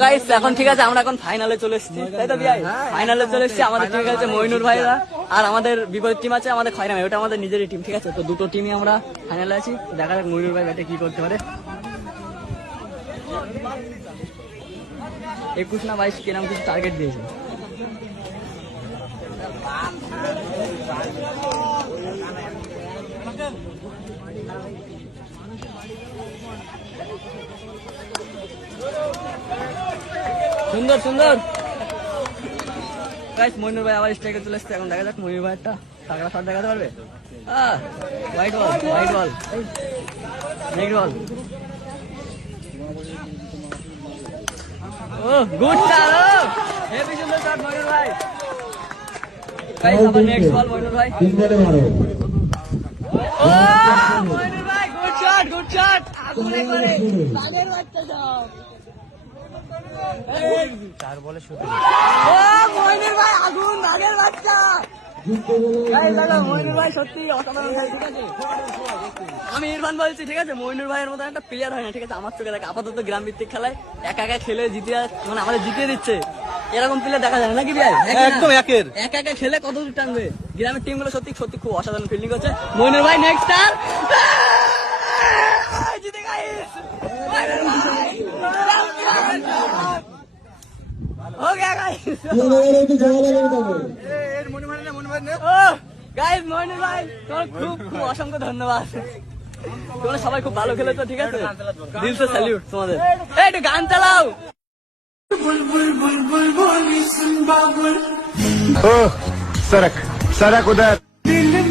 Guys এখন ঠিক আছে, আমরা এখন ফাইনালে চলে এসেছি, তাই তো ভাই? ফাইনালে চলে এসেছি। আমাদের টিম আছে মইনুর ভাইরা, আর আমাদের বিপরীত টিম আছে আমাদের খয়রাম ভাই, ওটা আমাদের নিজেরই টিম, ঠিক আছে? তো দুটো টিমই আমরা ফাইনালে আছি, দেখা যাক মইনুর ভাই ব্যাটে কি করতে পারে। 21 না 22 কিরম কিছু টার্গেট দিয়েছে। সুন্দর সুন্দর গাইস, মইনুর ভাই আবার স্ট্রাইকে চলে এসছে। এখন দেখা যাক মইনুর ভাই একটা তাগড়া শট দেখাতে পারবে। White ball, white ball, next বল। ও গুড শট, হেভি সুন্দর শট মইনুর ভাই। গাইস আবার নেক্সট বল মইনুর ভাই। ও মইনুর ভাই গুড শট, গুড শট। আগুনে করে বাগের বাচ্চা সব। চার বলে শুধু ও মইনুর ভাই আগুন, বাগের বাচ্চা। গাইস দাদা মইনুর ভাই সত্যি অসাধারণ খেলে, ঠিক আছে? আমি ইরফান বলছি, ঠিক আছে? মইনুর ভাইয়ের মতো একটা প্লেয়ার হয় না, ঠিক আছে? আমার চোখে দেখে আপাতত গ্রাম ভিত্তিক খেলায় একা একা খেলে জিতে, মানে আমাদের জিতিয়ে দিচ্ছে। এরকম প্লেয়ার দেখা যায় নাকি ভাই? একদম একের একা একা খেলে কত দূর টানবে। গ্রামের টিম গুলো সত্যি সত্যি খুব অসাধারণ ফিল্ডিং করছে। মইনুর ভাই নেক্সট স্টার জিতে গাইস। हो गया गाइस। গাইস মইনুর ভাই তোমার খুব খুব অসংখ্য ধন্যবাদ। তোমরা সবাই খুব ভালো খেলেছো, ঠিক আছে? দিল সে স্যালিউট তোমাদের। এই একটু গান চালাও। बुलबुल बुलबुल बोली सुन बाबुल सरक सरक उधर। दिल में